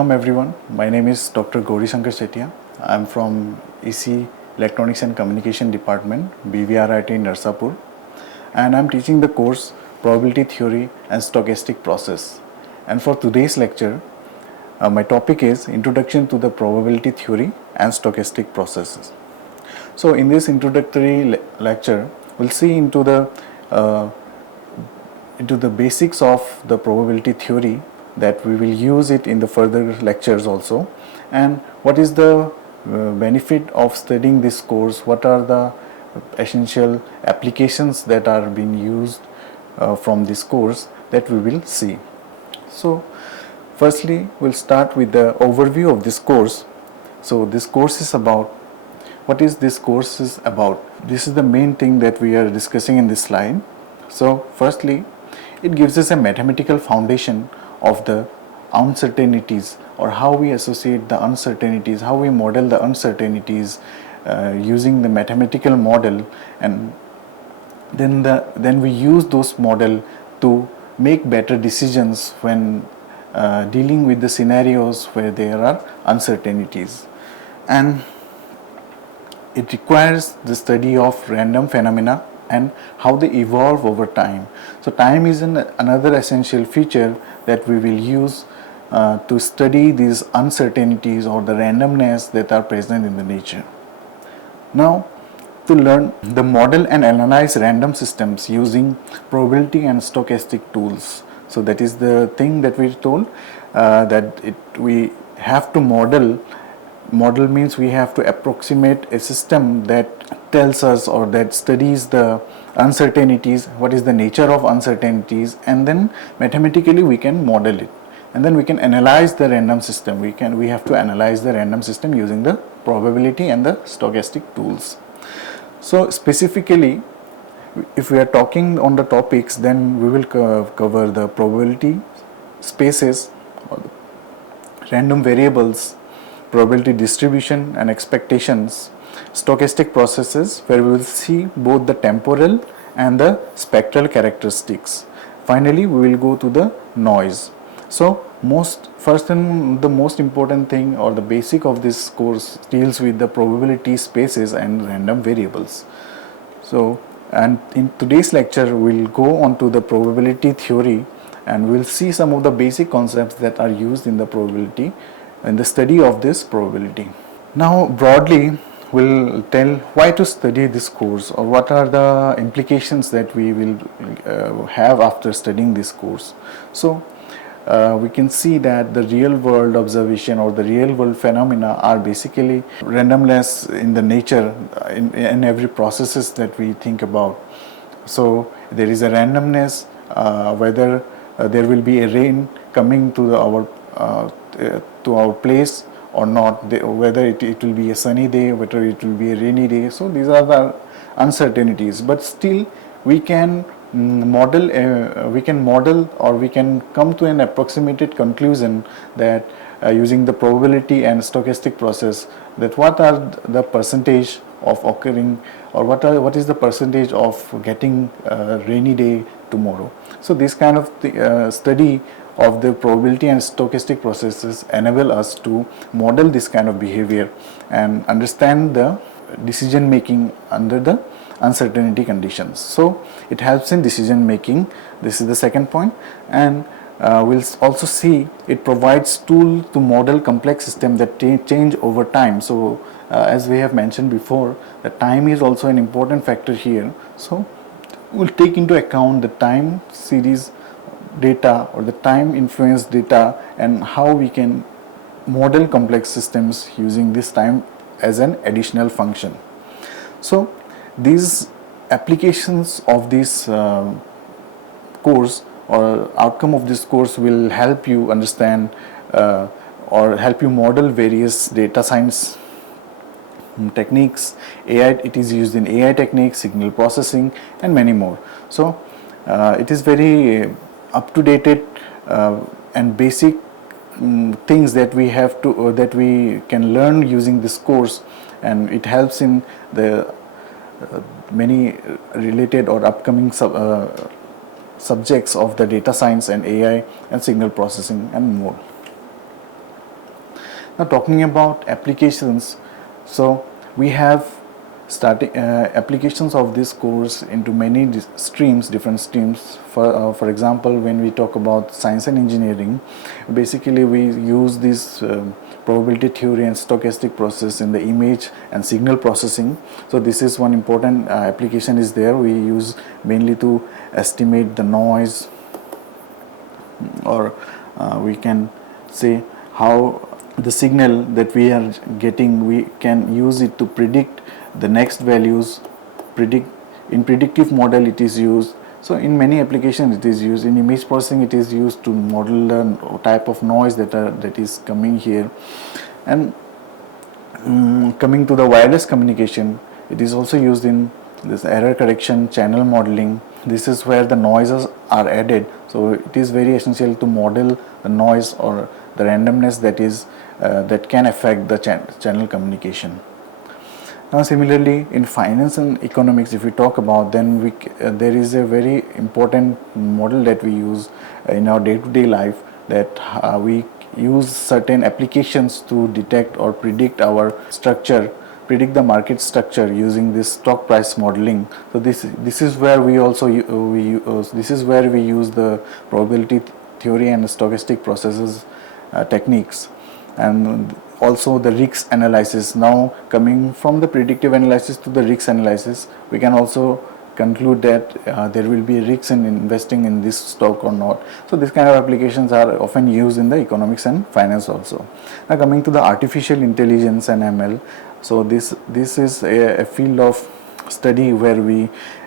Welcome everyone. My name is Dr. Gouri Shankar Chetia. I am from EC Electronics and Communication Department, BVRIT in Narsapur, and I am teaching the course Probability Theory and Stochastic Process. And for today's lecture, my topic is Introduction to the Probability Theory and Stochastic Processes. So in this introductory lecture, we'll see into the basics of the probability theory, that we will use it in the further lectures also, and what is the benefit of studying this course, what are the essential applications that are being used from this course, that we will see. So firstly, we'll start with the overview of this course. So this course is about, what is this course is about? This is the main thing that we are discussing in this slide. So firstly, it gives us a mathematical foundation of the uncertainties, or how we associate the uncertainties, how we model the uncertainties using the mathematical model, and then we use those model to make better decisions when dealing with the scenarios where there are uncertainties. And it requires the study of random phenomena and how they evolve over time. So time is another essential feature that we will use to study these uncertainties or the randomness that are present in the nature. Now, to learn the model and analyze random systems using probability and stochastic tools. So that is the thing that we're told, we have to model. Model means we have to approximate a system that tells us, or that studies the uncertainties, what is the nature of uncertainties, and then mathematically we can model it, and then we can analyze the random system. We have to analyze the random system using the probability and the stochastic tools. So specifically, if we are talking on the topics, then we will cover the probability spaces, or the random variables, probability distribution and expectations, stochastic processes, where we will see both the temporal and the spectral characteristics. Finally, we will go to the noise. So first and the most important thing, or the basic of this course, deals with the probability spaces and random variables. So, and in today's lecture, we'll go on to the probability theory, and we'll see some of the basic concepts that are used in the probability and the study of this probability. Now broadly, we'll tell why to study this course, or what are the implications that we will have after studying this course. So we can see that the real world observation or the real world phenomena are basically randomness in the nature, in every processes that we think about. So there is a randomness, whether there will be a rain coming to our place or not, whether it will be a sunny day, whether it will be a rainy day. So these are the uncertainties, but still we can model, or we can come to an approximated conclusion that using the probability and stochastic process, that what are the percentage of occurring, or what is the percentage of getting a rainy day tomorrow. So this kind of study of the probability and stochastic processes enable us to model this kind of behavior and understand the decision making under the uncertainty conditions. So it helps in decision making. This is the second point. And we'll also see it provides tool to model complex systems that change over time. So as we have mentioned before, the time is also an important factor here. So we'll take into account the time series data, or the time influence data, and how we can model complex systems using this time as an additional function. So these applications of this course, or outcome of this course, will help you understand or help you model various data science techniques. AI, it is used in AI techniques, signal processing, and many more. So it is very up-to-date and basic things that we have to that we can learn using this course, and it helps in the many related or upcoming subjects of the data science and AI and signal processing and more. Now talking about applications, so we have starting applications of this course into many different streams. For example, when we talk about science and engineering, basically we use this probability theory and stochastic process in the image and signal processing. So this is one important application is there. We use mainly to estimate the noise, or we can say how the signal that we are getting, we can use it to predict the next values. In predictive model it is used. So in many applications it is used. In image processing it is used to model the type of noise that is coming here. And coming to the wireless communication, it is also used in this error correction, channel modeling. This is where the noises are added. So it is very essential to model the noise or the randomness that can affect the channel communication. Now similarly in finance and economics, if we talk about, then there is a very important model that we use in our day-to-day life, that we use certain applications to detect or predict the market structure using this stock price modeling. So this is where we also this is where we use the probability theory and stochastic processes techniques, and also the risk analysis. Now coming from the predictive analysis to the risk analysis, we can also conclude that there will be risks in investing in this stock or not. So this kind of applications are often used in the economics and finance also. Now coming to the artificial intelligence and ML, so this is a field of study where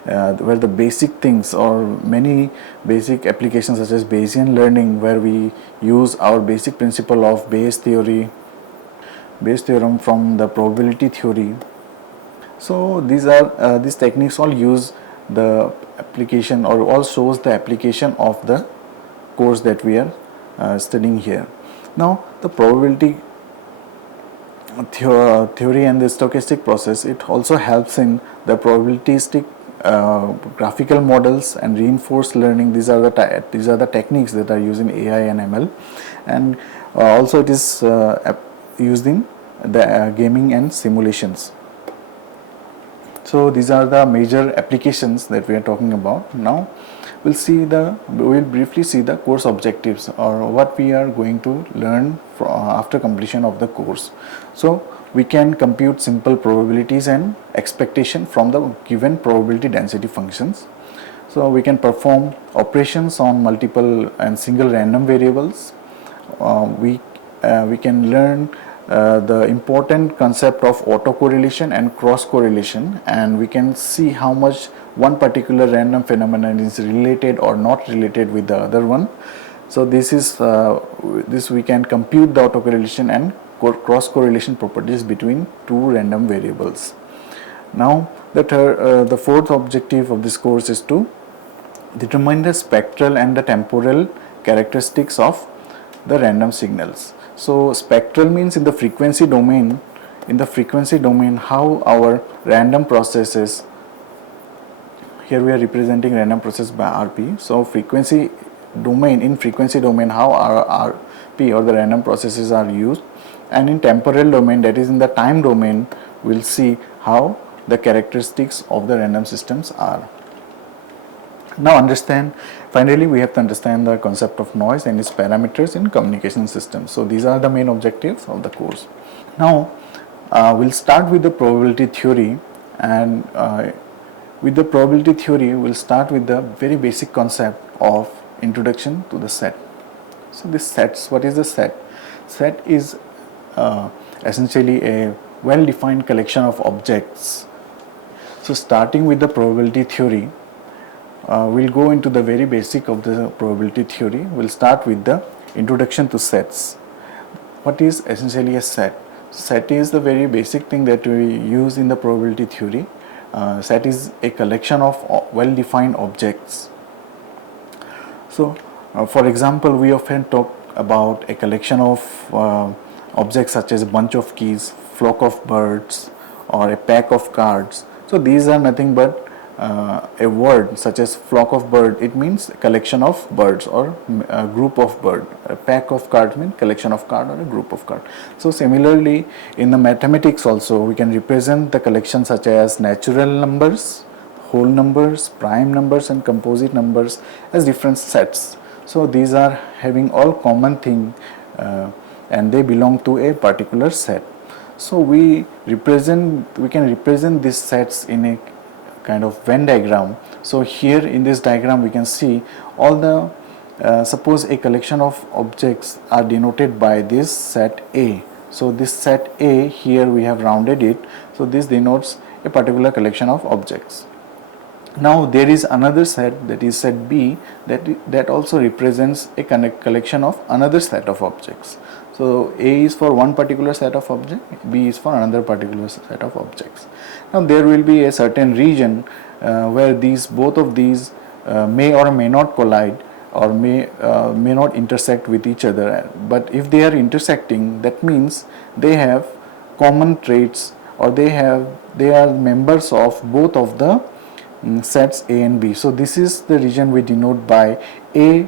where the basic things or many basic applications such as Bayesian learning, where we use our basic principle of Bayes theorem from the probability theory. So these techniques all use the application, or all shows the application of the course that we are studying here. Now the probability theory and the stochastic process, it also helps in the probabilistic graphical models and reinforced learning. These are the techniques that are used in AI and ML, and also it is used in the gaming and simulations. So these are the major applications that we are talking about. Now we'll briefly see the course objectives, or what we are going to learn after completion of the course. So we can compute simple probabilities and expectation from the given probability density functions. So we can perform operations on multiple and single random variables. We can learn the important concept of autocorrelation and cross correlation, and we can see how much one particular random phenomenon is related or not related with the other one. So this we can compute the autocorrelation and cross correlation properties between two random variables. Now the fourth objective of this course is to determine the spectral and the temporal characteristics of the random signals. So spectral means in the frequency domain. How our random processes, here we are representing random process by RP. So in frequency domain, how our RP or the random processes are used, and in temporal domain, that is in the time domain, we'll see how the characteristics of the random systems are. Now finally we have to understand the concept of noise and its parameters in communication systems. So these are the main objectives of the course. Now we'll start with the probability theory, and with the probability theory we'll start with the very basic concept of introduction to the set. So this sets, what is the set? Set is essentially a well-defined collection of objects. So starting with the probability theory, we'll go into the very basic of the probability theory. We'll start with the introduction to sets. What is essentially a set? Set is the very basic thing that we use in the probability theory. Set is a collection of well-defined objects. So for example, we often talk about a collection of objects such as a bunch of keys, flock of birds, or a pack of cards. So these are nothing but a word such as flock of bird, it means collection of birds, or a group of bird. A pack of cards means collection of card or a group of card. So similarly, in the mathematics also, we can represent the collection such as natural numbers, whole numbers, prime numbers, and composite numbers as different sets. So these are having all common thing, and they belong to a particular set. So we can represent these sets in a kind of Venn diagram. So here in this diagram we can see all the suppose a collection of objects are denoted by this set A. So this set A, here we have rounded it, so this denotes a particular collection of objects. Now there is another set, that is set B, that also represents a collection of another set of objects. So A is for one particular set of objects, B is for another particular set of objects. Now there will be a certain region where both of these may or may not collide, or may not intersect with each other. But if they are intersecting, that means they have common traits, or they are members of both of the sets A and B. So this is the region we denote by A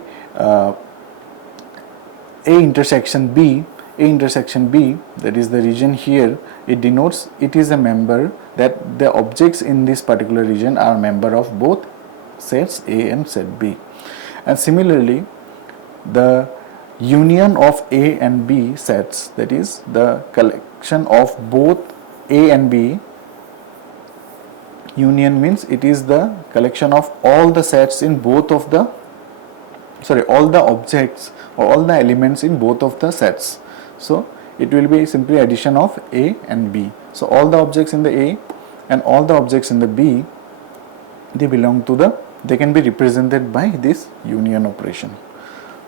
intersection B. A intersection B, that is the region here, it denotes it is a member, that the objects in this particular region are member of both sets A and set B. And similarly, the union of A and B sets, that is the collection of both A and B, union means it is the collection of all the sets in both of the, all the objects or all the elements in both of the sets. So it will be simply addition of A and B. So all the objects in the A and all the objects in the B, they can be represented by this union operation.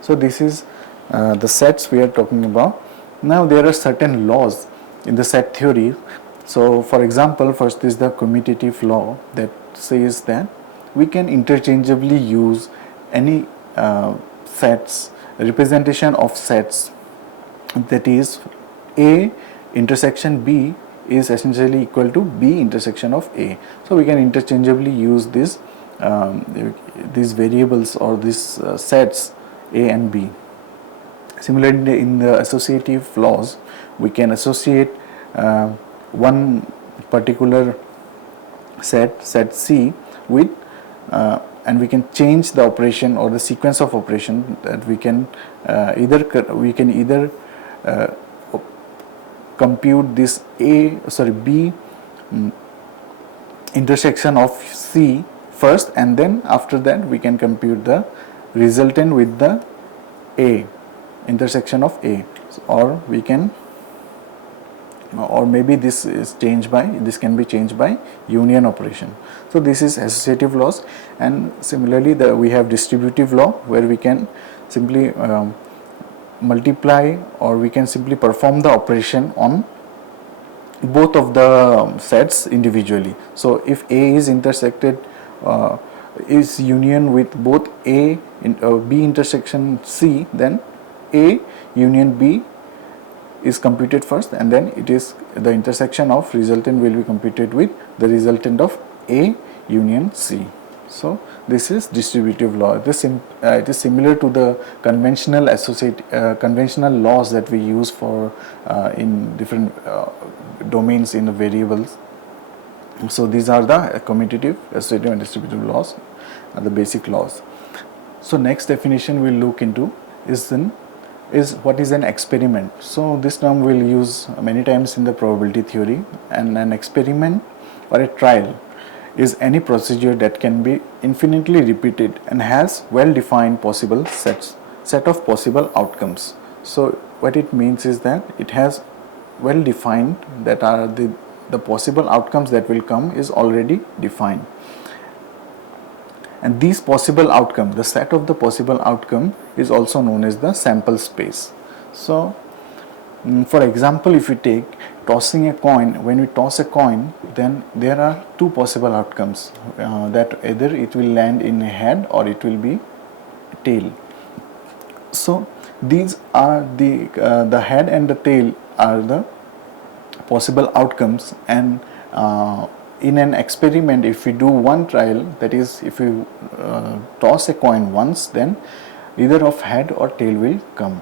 So this is the sets we are talking about. Now there are certain laws in the set theory. So for example, first is the commutative law that says that we can interchangeably use any sets, representation of sets, that is A intersection B is essentially equal to B intersection of A. So we can interchangeably use these variables or these sets A and B. Similarly, in the associative laws, we can associate one particular set C with and we can change the operation or the sequence of operation, that we can either compute this B intersection of C first, and then after that we can compute the resultant with the A intersection of A, or maybe this can be changed by union operation. So this is associative laws. And similarly, we have distributive law, where we can simply multiply, or we can simply perform the operation on both of the sets individually. So if A is intersected, is union with both B intersection C, then A union B is computed first, and then it is the intersection of resultant will be computed with the resultant of A union C. So this is distributive law. It is similar to the conventional laws that we use for in different domains in the variables. So these are the commutative, associative, and distributive laws, the basic laws. So next definition we'll look into is what is an experiment. So this term we'll use many times in the probability theory. And an experiment or a trial is any procedure that can be infinitely repeated and has well-defined possible set of possible outcomes. So what it means is that it has well-defined, that are the possible outcomes that will come is already defined. And these possible outcomes, the set of the possible outcome, is also known as the sample space. So for example, if you take tossing a coin, when we toss a coin, then there are two possible outcomes, that either it will land in a head or it will be tail. So these are the head and the tail are the possible outcomes, and in an experiment, if we do one trial, that is, if we toss a coin once, then either of head or tail will come.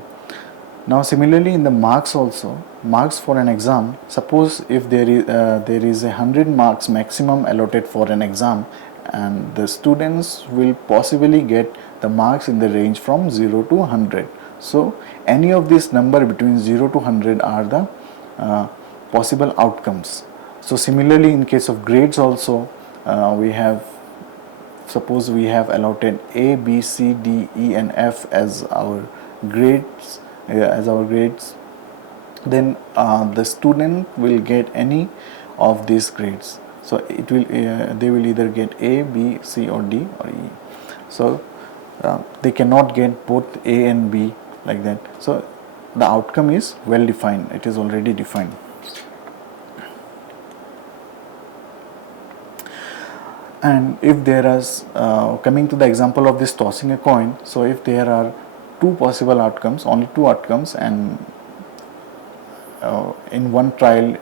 Now similarly in the marks also, marks for an exam, suppose if there is 100 marks maximum allotted for an exam, and the students will possibly get the marks in the range from 0 to 100. So any of this number between 0 to 100 are the possible outcomes. So similarly in case of grades also, we have, suppose we have allotted A, B, C, D, E and F as our grades, then the student will get any of these grades. So it will they will either get A, B, C or D or E. So they cannot get both A and B like that. So the outcome is well defined, it is already defined. And if there is, coming to the example of this tossing a coin, so if there are two possible outcomes, only two outcomes, and in one trial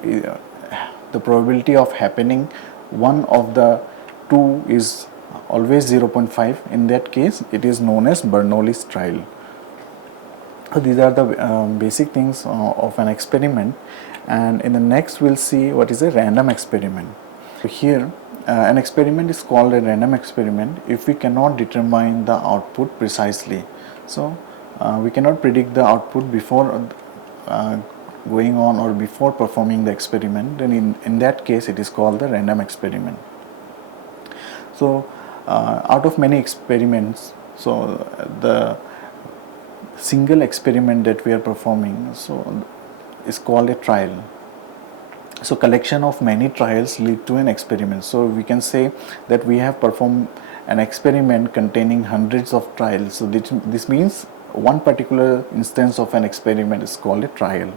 the probability of happening one of the two is always 0.5, in that case it is known as Bernoulli's trial. So these are the basic things of an experiment, and in the next we'll see what is a random experiment. So here an experiment is called a random experiment if we cannot determine the output precisely. So we cannot predict the output before going on or before performing the experiment, then in that case it is called the random experiment. So out of many experiments, so the single experiment that we are performing so is called a trial. So collection of many trials lead to an experiment. So we can say that we have performed an experiment containing hundreds of trials. So this means one particular instance of an experiment is called a trial.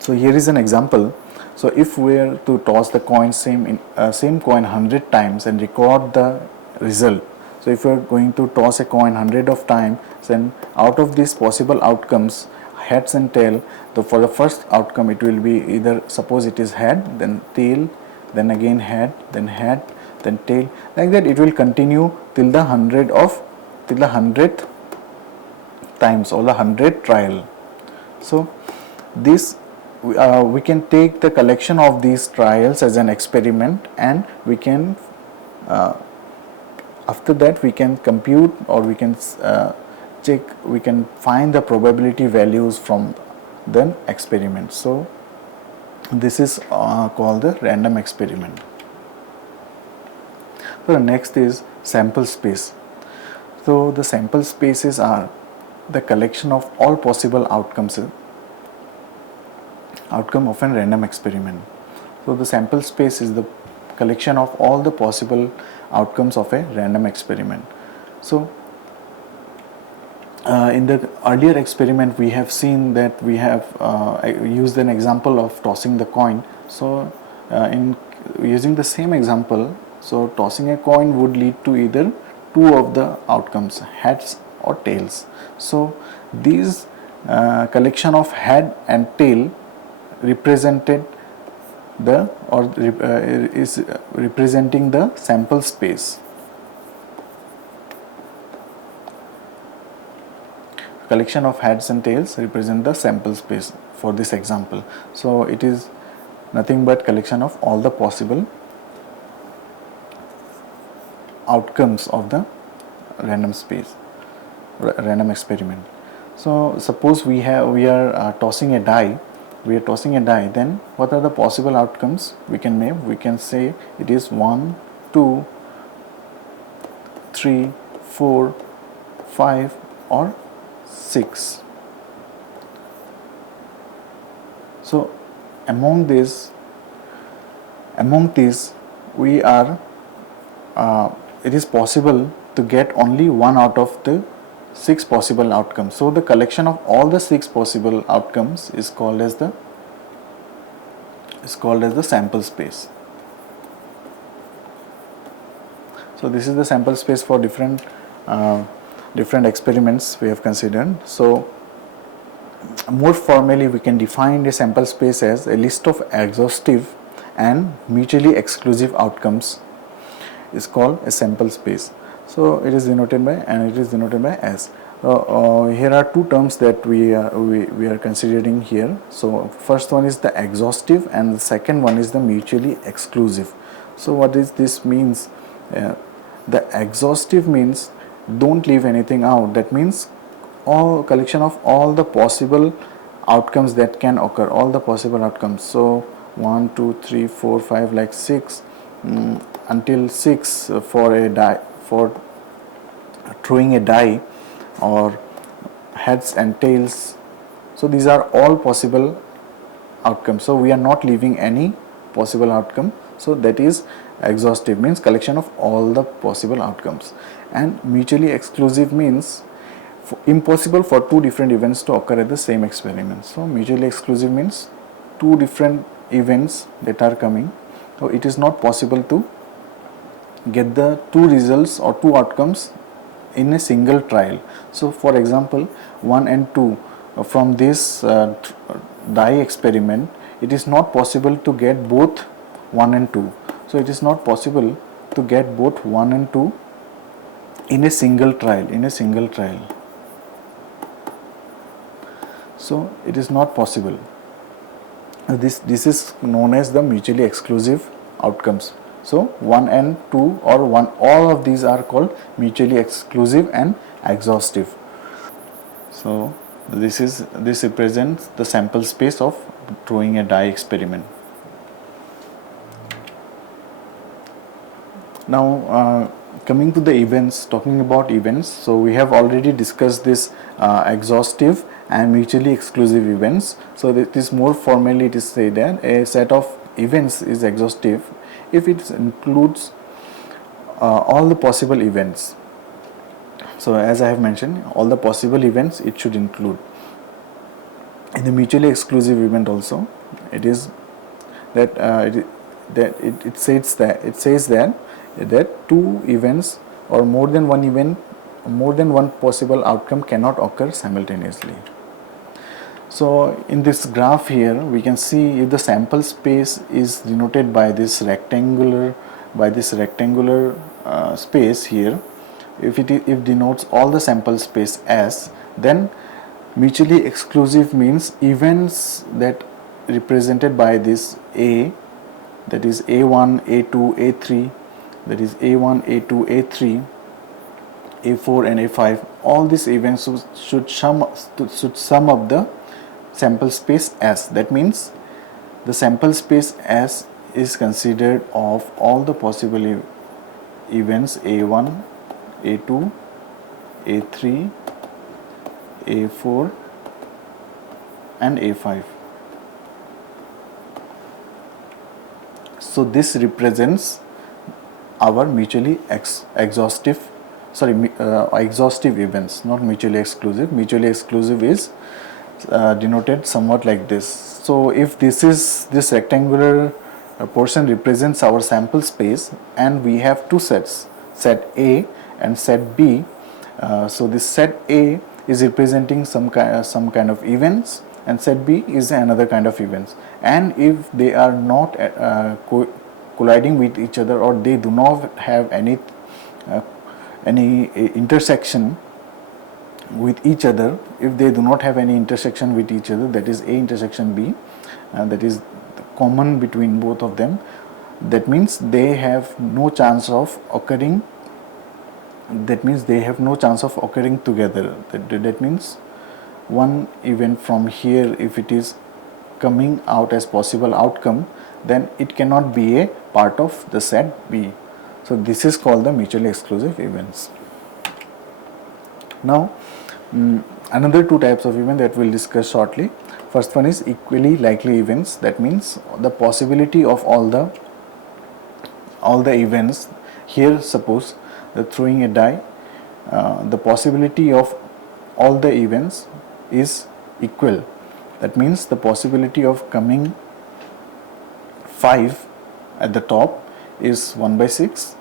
So here is an example. So if we are to toss the coin same coin 100 times and record the result. So if we are going to toss a coin 100 of times, then out of these possible outcomes, heads and tail, for the first outcome it will be either, suppose it is head, then tail, then again head, then tail, like that it will continue till the 100th times or the 100th trial. So this we can take the collection of these trials as an experiment, and we can after that we can compute, or we can check, we can find the probability values from the experiment. So this is called the random experiment. So the next is sample space. So the sample spaces are the collection of all possible outcomes of a random experiment. So the sample space is the collection of all the possible outcomes of a random experiment. So in the earlier experiment we have seen that we have used an example of tossing the coin. So in using the same example, so tossing a coin would lead to either two of the outcomes, heads or tails. So these collection of head and tail represented the is representing the sample space. Collection of heads and tails represent the sample space for this example. So it is nothing but collection of all the possible outcomes of the random experiment. So suppose we are tossing a die. Then what are the possible outcomes we can make? We can say it is 1, 2, 3, 4, 5 or 6. So among these we are it is possible to get only one out of the 6 possible outcomes. So the collection of all the 6 possible outcomes is called as the sample space. So this is the sample space for different experiments we have considered. So more formally we can define a sample space as a list of exhaustive and mutually exclusive outcomes is called a sample space. So it is denoted by, and it is denoted by S. Here are two terms that we are considering here. So first one is the exhaustive and the second one is the mutually exclusive. So what is this means? The exhaustive means don't leave anything out. That means all collection of all the possible outcomes that can occur, all the possible outcomes. So 1 2 3 4 5 like 6, until 6 for a die, for throwing a die, or heads and tails. So these are all possible outcomes, so we are not leaving any possible outcome. So that is exhaustive, means collection of all the possible outcomes. And mutually exclusive means impossible for two different events to occur at the same experiment. So mutually exclusive means two different events that are coming, so it is not possible to get the two results or two outcomes in a single trial. So for example 1 and 2, from this die experiment, it is not possible to get both 1 and 2. So it is not possible to get both 1 and 2 in a single trial, so it is not possible. This is known as the mutually exclusive outcomes. So 1 and 2 or 1, all of these are called mutually exclusive and exhaustive. So this represents the sample space of throwing a die experiment. Now coming to the events, talking about events, so we have already discussed this exhaustive and mutually exclusive events. So it is more formally, it is said that a set of events is exhaustive if it includes all the possible events. So as I have mentioned, all the possible events it should include. In the mutually exclusive event also, it is that it says that two events or more than one event, more than one possible outcome cannot occur simultaneously. So in this graph here, we can see if the sample space is denoted by this rectangular space here, if it denotes all the sample space S, then mutually exclusive means events that represented by this A, that is A1, A2, A3, that is A1, A2, A3, A4 and A5. All these events should sum up the sample space S. That means the sample space S is considered of all the possible events A1, A2, A3, A4 and A5. So this represents our mutually exhaustive events, not mutually exclusive. Mutually exclusive is denoted somewhat like this. So if this rectangular portion represents our sample space, and we have two sets, set A and set B. So this set A is representing some kind of events, and set B is another kind of events. And if they are not colliding with each other, or they do not have any intersection with each other, if they do not have any intersection with each other, that is A intersection B, that is common between both of them, that means they have no chance of occurring. That means they have no chance of occurring together. That means one event from here, if it is coming out as possible outcome, then it cannot be a part of the set B. So this is called the mutually exclusive events. Now another two types of event that we'll discuss shortly. First one is equally likely events. That means the possibility of all the events. Here suppose the throwing a die, the possibility of all the events is equal. That means the possibility of coming 5 at the top is 1 by 6,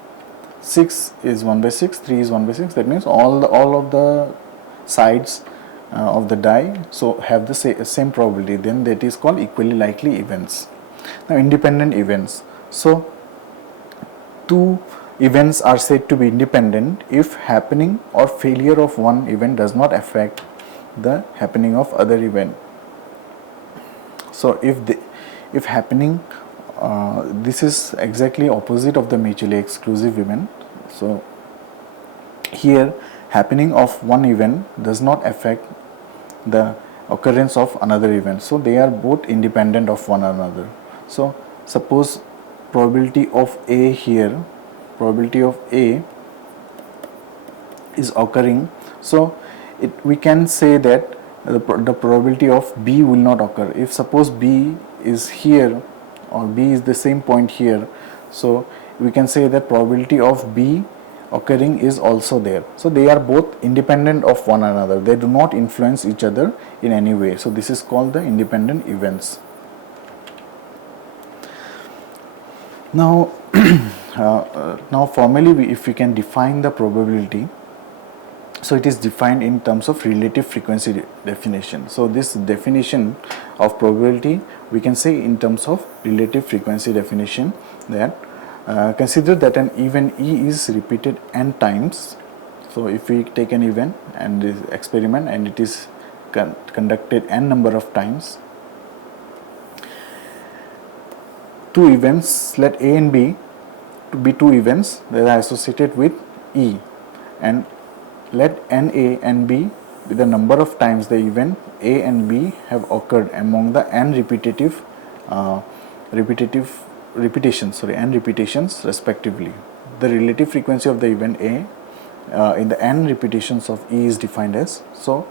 6 is 1 by 6, 3 is 1 by 6. That means all of the sides of the die so have the same probability. Then that is called equally likely events. Now, independent events. So two events are said to be independent if happening or failure of one event does not affect the happening of other event. So if happening, this is exactly opposite of the mutually exclusive event. So here happening of one event does not affect the occurrence of another event, so they are both independent of one another. So suppose probability of A here, probability of A is occurring, so we can say that the probability of B will not occur. If suppose B is here or B is the same point here, so we can say that probability of B occurring is also there. So they are both independent of one another, they do not influence each other in any way. So this is called the independent events. Now now formally if we can define the probability, so it is defined in terms of relative frequency definition. So this definition of probability we can say in terms of relative frequency definition, that consider that an event E is repeated n times. So if we take an event and this experiment and it is conducted n number of times, two events, let A and B to be two events that are associated with E, and let NA and B be the number of times the event A and B have occurred among the n repetitions respectively. The relative frequency of the event A in the n repetitions of E is defined as, so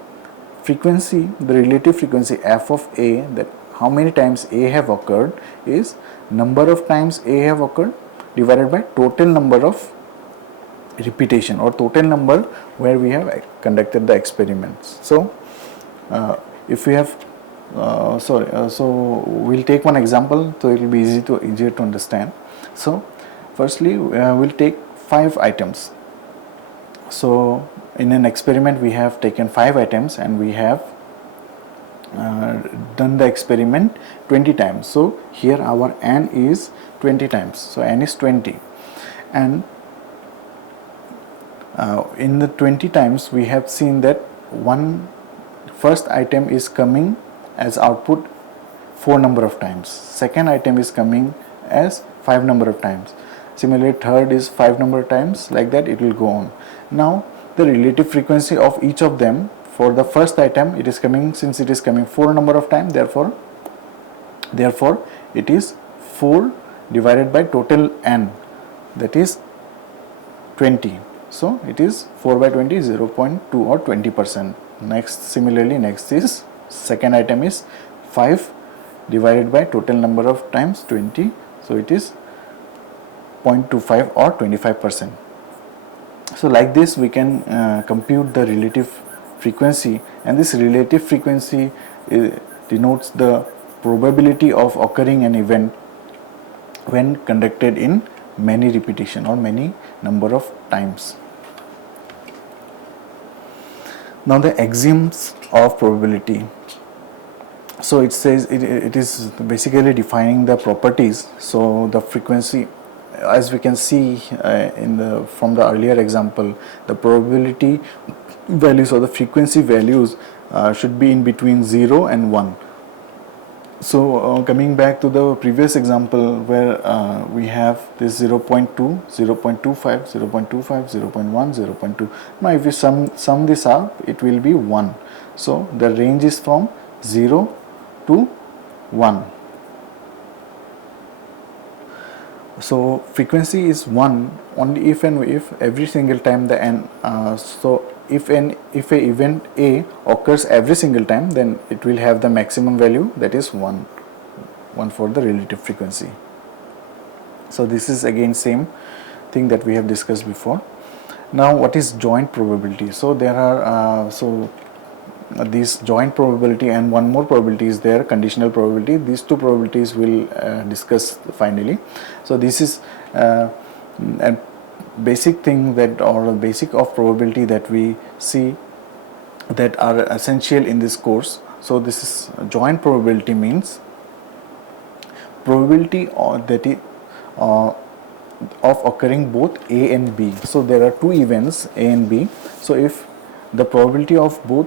frequency, the relative frequency f of A, that how many times A have occurred, is number of times A have occurred divided by total number of repetition or total number where we have conducted the experiments. So if we have so we'll take one example so it will be easier to understand. So firstly we'll take 5 items. So in an experiment we have taken 5 items and we have done the experiment 20 times. So here our n is 20 times, so n is 20, and in the 20 times we have seen that first item is coming as output 4 number of times, second item is coming as 5 number of times, similarly third is 5 number of times, like that it will go on. Now the relative frequency of each of them, for the first item it is coming, since it is coming 4 number of times, therefore it is 4 divided by total n, that is 20. So it is 4 by 20, 0.2 or 20%. Next, similarly next is second item is 5 divided by total number of times 20, so it is 0.25 or 25%. So like this we can compute the relative frequency, and this relative frequency denotes the probability of occurring an event when conducted in many repetition or many number of times. Now the axioms of probability. So it says it is basically defining the properties. So the frequency, as we can see from the earlier example, the probability values or the frequency values should be in between 0 and 1. So coming back to the previous example where we have this 0.2, 0.25, 0.25, 0.1, 0.2. Now if we sum this up, it will be 1. So the range is from 0 to 1. So frequency is 1 only if and if every single time the n, so if a event A occurs every single time, then it will have the maximum value, that is 1 for the relative frequency. So this is again same thing that we have discussed before. Now what is joint probability? So there are this joint probability and one more probability is there, conditional probability. These two probabilities we'll discuss finally. So this is a basic thing that, or basic of probability that we see that are essential in this course. So this is joint probability, means probability uh, of occurring both A and B. So there are two events A and B. So if the probability of both,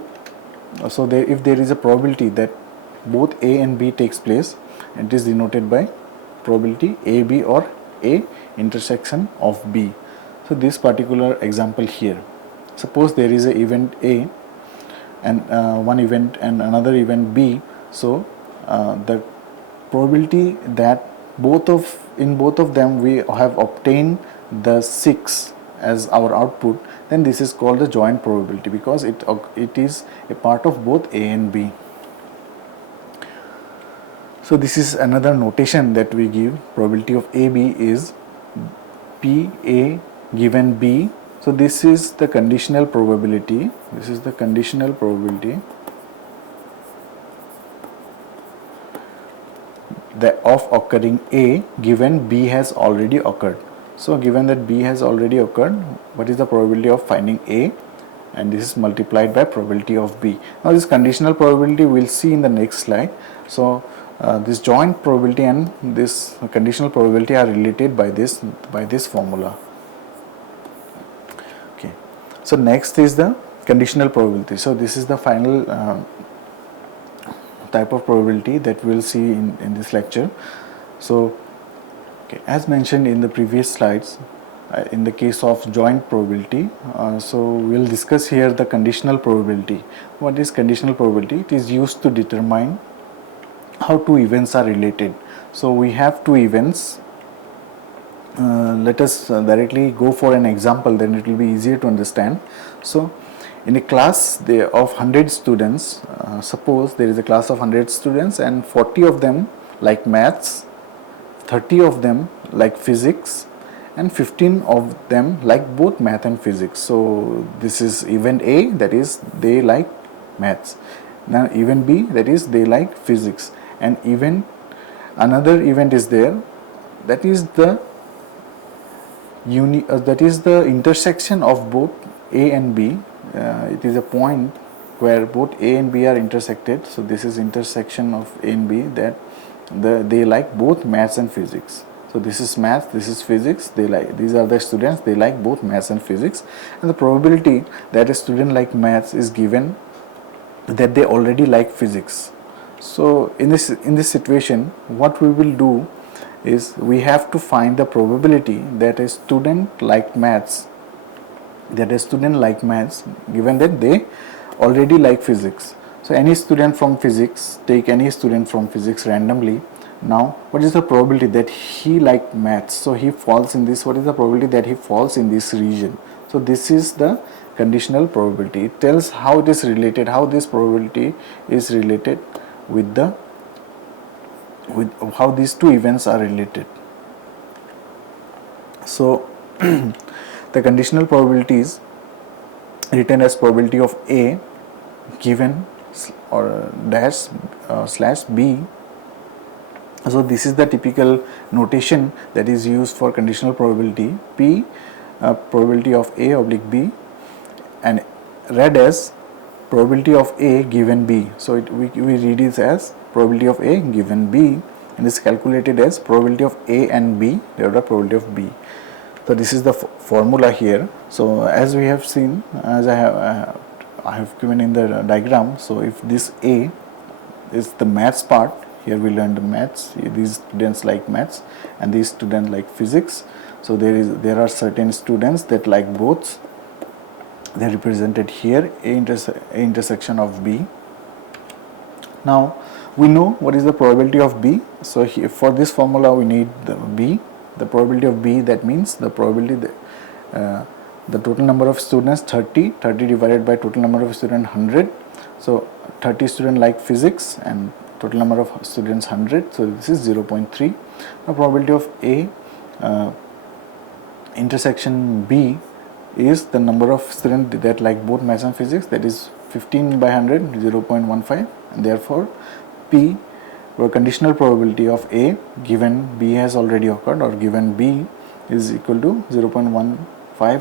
if there is a probability that both A and B takes place, it is denoted by probability AB or A intersection of B. So this particular example here, suppose there is a event A and one event and another event B. So the probability that in both of them we have obtained the 6 as our output, then this is called the joint probability, because it is a part of both A and B. So this is another notation that we give. Probability of AB is PA given B. So this is the conditional probability. This is the conditional probability that of occurring A given B has already occurred. So given that B has already occurred, what is the probability of finding A? And this is multiplied by probability of B. Now this conditional probability we'll see in the next slide. So this joint probability and this conditional probability are related by this formula. Okay. So next is the conditional probability. So this is the final type of probability that we'll see in this lecture. So okay, as mentioned in the previous slides, in the case of joint probability, so we'll discuss here the conditional probability. What is conditional probability? It is used to determine how two events are related. So we have two events. Let us directly go for an example, then it will be easier to understand. So in a class of 100 students, suppose there is a class of 100 students and 40 of them like maths, 30 of them like physics, and 15 of them like both math and physics. So this is event A, that is they like maths. Now event B, that is they like physics. And another event is there, that is the intersection of both A and B. It is a point where both A and B are intersected. So this is intersection of A and B, that they like both maths and physics. So this is math, this is physics. These are the students, they like both maths and physics. And the probability that a student like maths is given that they already like physics. So in this situation, what we will do is we have to find the probability that a student like maths, given that they already like physics. So any student from physics, take any student from physics randomly. Now what is the probability that he like maths? So he falls in this. What is the probability that he falls in this region? So this is the conditional probability. It tells how it is related, how this probability is related with how these two events are related. So the conditional probability is written as probability of A given or dash slash B. So this is the typical notation that is used for conditional probability. P probability of A oblique B, and read as probability of A given B. So we read it as probability of A given B, and is calculated as probability of A and B divided by probability of B. So this is the formula here. So as we have seen, as I have given in the diagram. So if this A is the maths part, here we learned the maths. These students like maths and these students like physics. So there are certain students that like both. They are represented here, A intersection of B. Now we know what is the probability of B. So here, for this formula we need the B. The probability of B, that means the probability the total number of students 30 divided by total number of students 100. So 30 students like physics and total number of students 100. So this is 0.3. Now probability of A intersection B is the number of students that like both maths and physics, that is 15 by 100, 0.15, and therefore P, where conditional probability of A given B has already occurred or given B is equal to 0.15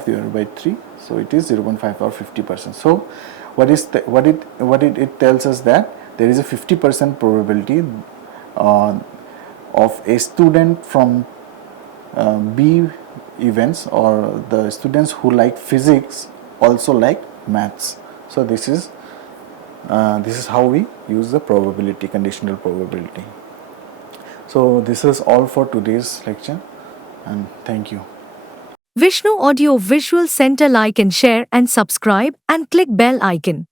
divided by 3. So it is 0.5 or 50%. So what it tells us that there is a 50% probability of a student from B events, or the students who like physics also like maths. So this is how we use the probability, conditional probability. So this is all for today's lecture, and thank you. Vishnu Audio Visual Center, like and share and subscribe and click bell icon.